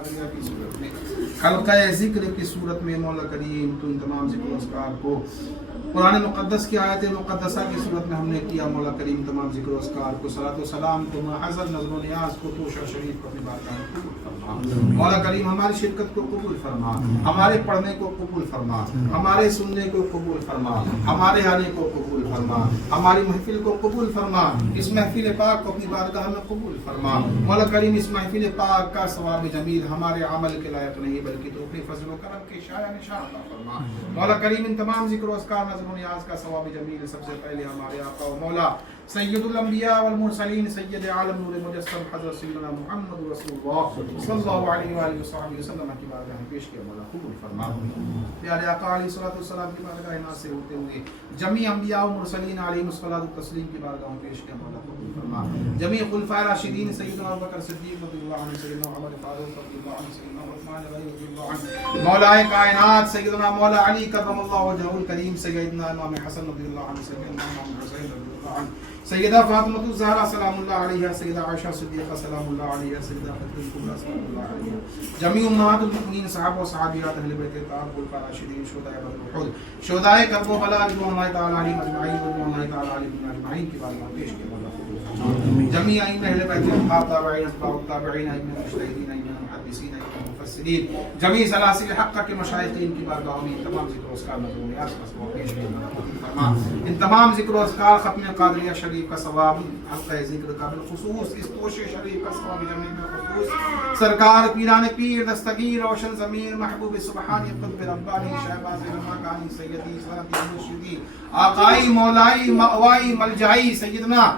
قادریہ کی صورت میں، حلقہ ذکر کی صورت میں مولا کریم تو ان تمام ذکر و اذکار کو قرآن مقدس کی آیت مقدسہ کی صورت میں ہم نے کیا، مولا کریم تمام ذکر و اذکار کو، صلاۃ و سلام کو، محضر نظر و نیاز کو توشہ شریف کو اپنی بارگاہ میں قبول فرما۔ مولا کریم ہماری شرکت کو قبول فرما، ہمارے پڑھنے کو قبول فرما، ہمارے سننے کو قبول فرما، ہمارے آنے کو قبول فرما، ہماری محفل کو قبول فرما، اس محفل پاک کو اپنی بارگاہ میں قبول فرما۔ مولا کریم اس محفل پاک کا ثواب جمیل ہمارے عمل کے لائق نہیں بلکہ تو اپنے فضل و کرم کے شایع نشان عطا فرما۔ مولا کریم ان تمام ذکر و اذکار نظر و نیاز کا ثواب جمیل سب سے پہلے ہمارے آقا و مولا سید الانبیاء والمرسلین سید عالم نور مجسم حضرت سیدنا محمد رسول اللہ صلی اللہ علیہ وآلہ وصحبہ وسلم کی بارگاہ میں پیش کیا، مولا قبول فرما۔ پیارے آقا علیہ الصلوۃ والسلام کی بارگاہ ناز سے ہوتے ہوئے جمیع انبیاء و مرسلین علیہم الصلوۃ والتسلیم کی بارگاہ میں پیش کیا، مولا قبول فرما۔ جمیع خلفاء راشدین سیدنا ابوبکر صدیق رضی اللہ عنہ، سیدنا عمر فاروق رضی اللہ عنہ، سیدنا عثمان رضی اللہ عنہ، مولا کائنات سیدنا مولا علی کرم اللہ وجہہ الکریم، سیدنا امام حسن رضی اللہ عنہ، سیدنا امام حسین رضی اللہ عنہ، سیدہ فاطمہ الزہرا سلام اللہ علیہا، سیدہ عائشہ صدیقہ سلام اللہ علیہا، سیدہ خدیجہ کبریٰ سلام اللہ علیہا، جمیع امہات المؤمنین صحابہ و صحابیات اہل بیت اطہار خلفاء راشدین شہداء بدر احد، شہداء کرب و بلا رضوان اللہ تعالی علیہم اجمعین رضوان اللہ تعالی علیہم اجمعین کی بارگاہ میں پیش کیا، مولا قبول فرما۔ جمیع ائمہ اہل بیت اطہار تابعین اتباع التابعین ائمہ مجتہدین ائمہ محدثین ائمہ مفسرین، جمیع سلاسل حقہ کے مشائخین کی بارگاہ میں تمام ذکر و اذکار نظر و نیاز کا ثواب پیش کیا، مولا قبول فرما۔ ان تمام ذکر و اذکار ختم قادریہ شریف کا ثواب، حلقہ ذکر کا بالخصوص اس توشے شریف کا ثواب جمیل بالخصوص سرکار پیران پیر دستگیر روشن ضمیر محبوب سبحانی قطب ربانی شہباز رمضانی سیدی سندی مرشدی آقائی مولائی مأوائی ملجائی سیدنا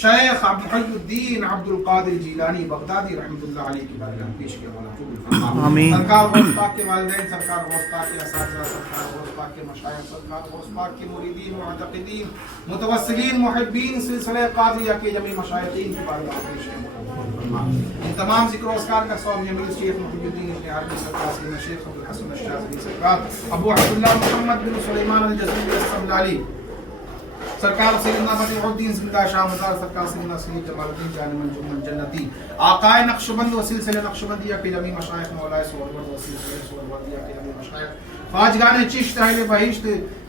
شیخ محی الدین عبد القادر جیلانی بغدادی رحمۃ اللہ علیہ کی بارگاہ میں پیش کیا، مولا قبول فرما۔ آمین۔ سرکار غوث پاک کے والدین، سرکار غوث پاک کے اساتذہ، سرکار غوث پاک کے مشائخ، سرکار غوث پاک کے مریدین معتقدین متوسلین محبین سلسلہ قادریہ کے جمیع مشائخین کی بارگاہ میں پیش کیا، مولا قبول فرما۔ ان تمام ذکر و اذکار کا ثواب جمیل شیخ محی الدین ابن عربی سرکار، سیدنا شیخ ابو الحسن الشاذلی سرکار، ابو عبداللہ محمد بن سلیمان الجزری السبلالی سرکار، سیدنا بدیع الدین زندہ شاہ مزار سرکار، سیدنا سید جمال الدین جان منجم جنتی، آقائے نقشبند و سلسلہ نقشبندیہ کے جمیع مشائخ، مولائے سہروردی و سلسلہ سہروردیہ کے جمیع مشائخ، خواجگان چشت اہل بہشت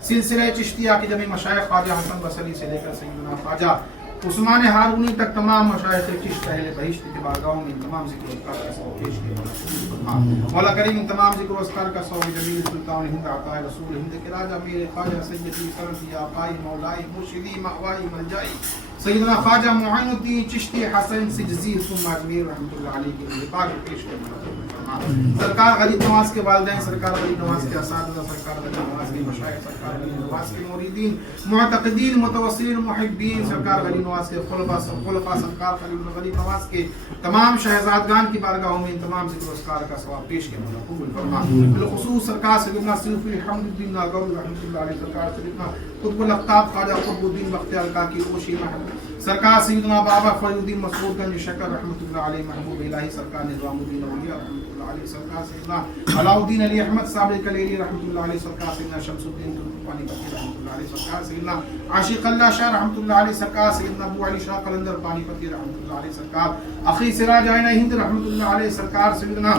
سلسلہ چشتیہ کے جمیع مشائخ، خواجہ حسن بصری سے لے کر سیدنا خواجہ عثمان ہارونی تک تمام مشائخ چشت اہل بہشت کے بارگاہوں میں تمام ذکر و اذکار کا ثواب پیش کیا، مولا کریم ان تمام ذکر و اذکار کا ثواب جمیل سلطان ہند عطائے رسول ہند کے راجہ میرے خواجہ سیدی سندی آقائی مولائی مرشدی مأوائی ملجائی سیدنا خواجہ معین الدین چشتی حسن سجزی ثم اجمیر رحمۃ اللہ علیہ کے لیے پاک پیش کیا، سرکار غریب نواز کے والدین، سرکار غریب نواز کے اساتذہ، سرکار غریب نواز کے مشائخ، سرکار غریب نواز کے مریدین معتقدین متوسلین محبین، سرکار غریب نواز کے خلفاء، سرکار غریب نواز کے تمام شہزادگان کی بارگاہوں میں ان تمام ذکر و اذکار کا ثواب پیش کیا، مولا قبول فرما۔ بالخصوص سرکار سیدنا صوفی حمد الدین ناگوری رحمۃ اللہ علیہ، سرکار سیدنا قطب الاقطاب خواجہ قطب الدین بختیار کاکی اوشی محبوب، سرکار سیدنا بابا فرید الدین مسعود گنج شکر رحمۃ اللہ علیہ محبوب الہی، سرکار نظام الدین اولیاء رحمۃ اللہ علیہ، سرکار سیدنا علاء الدین علی احمد صابر کلیلی رحمۃ اللہ علیہ، سرکار سیدنا شمس الدین پانی پتی رحمۃ اللہ علیہ، سرکار سیدنا عاشق اللہ شاہ رحمۃ اللہ علیہ، سرکار سیدنا ابو علی شاہ قلندر پانی پتی رحمۃ اللہ علیہ، سرکار اخی سراج آئینہ ہند رحمۃ اللہ علیہ، سرکار سیدنا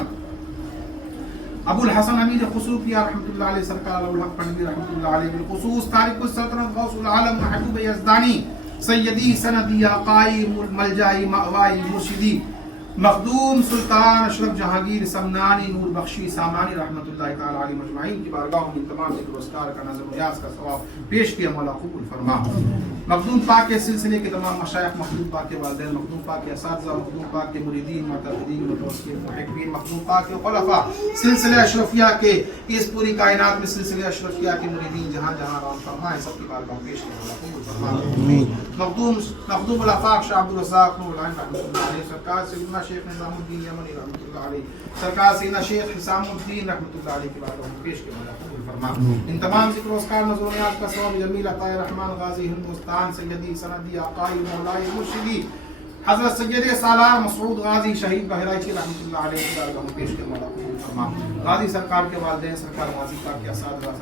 ابو الحسن امیر خسروفیہ رحمۃ اللہ علیہ، سرکار ابو الحق پنڈوی رحمۃ اللہ علیہ، بالخصوص تارک السلطنت غوث العالم محبوب یزدانی سیدی سندی آقائی ملجائی مأوائی مرشدی مخدوم سلطان اشرف جہانگیر سمنانی نور بخشی سامانی رحمۃ اللہ تعالی علیہ مجمعین کی بارگاہوں میں تمام ذکر و اذکار کا نظر و نیاز کا ثواب پیش کیا، مولا قبول فرما۔ مخدوم پاک کے سلسلے کے تمام مشائخ، مخدوم پاک کے والدین، مخدوم پاک کے اساتذہ، مخدوم پاک کے مریدین معتقدین متوسلین محبین، مخدوم پاک کے خلفاء، سلسلہ اشرفیہ کے اس پوری کائنات میں سلسلہ اشرفیہ کے مریدین جہاں جہاں رام فرمائے سب کی بارگاہ پیش کیا، مولا قبول فرما۔ مخدوم الافاق شاہ عبد الرزاق نور العین رحمۃ اللہ علیہ، سرکار سیدنا شیخ نظام الدین یمنی رحمۃ اللہ علیہ، سرکار سیدنا شیخ حسام الدین رحمۃ اللہ علیہ کی بارگاہ میں پیش کیا، مولا قبول فرما۔ ان تمام ذکر و اذکار نظر و نیاز کا ثواب جمیل عطائے رحمان غازی ہندوستان سیدی سندی آقائی مولائی مرشدی حضرت سید سالار مسعود غازی شہید بہرائچی رحمۃ اللہ علیہ کی بارگاہ میں پیش کیا، مولا قبول فرما۔ غازی سرکار کے والدین، سرکار غازی پاک کے اساتذہ،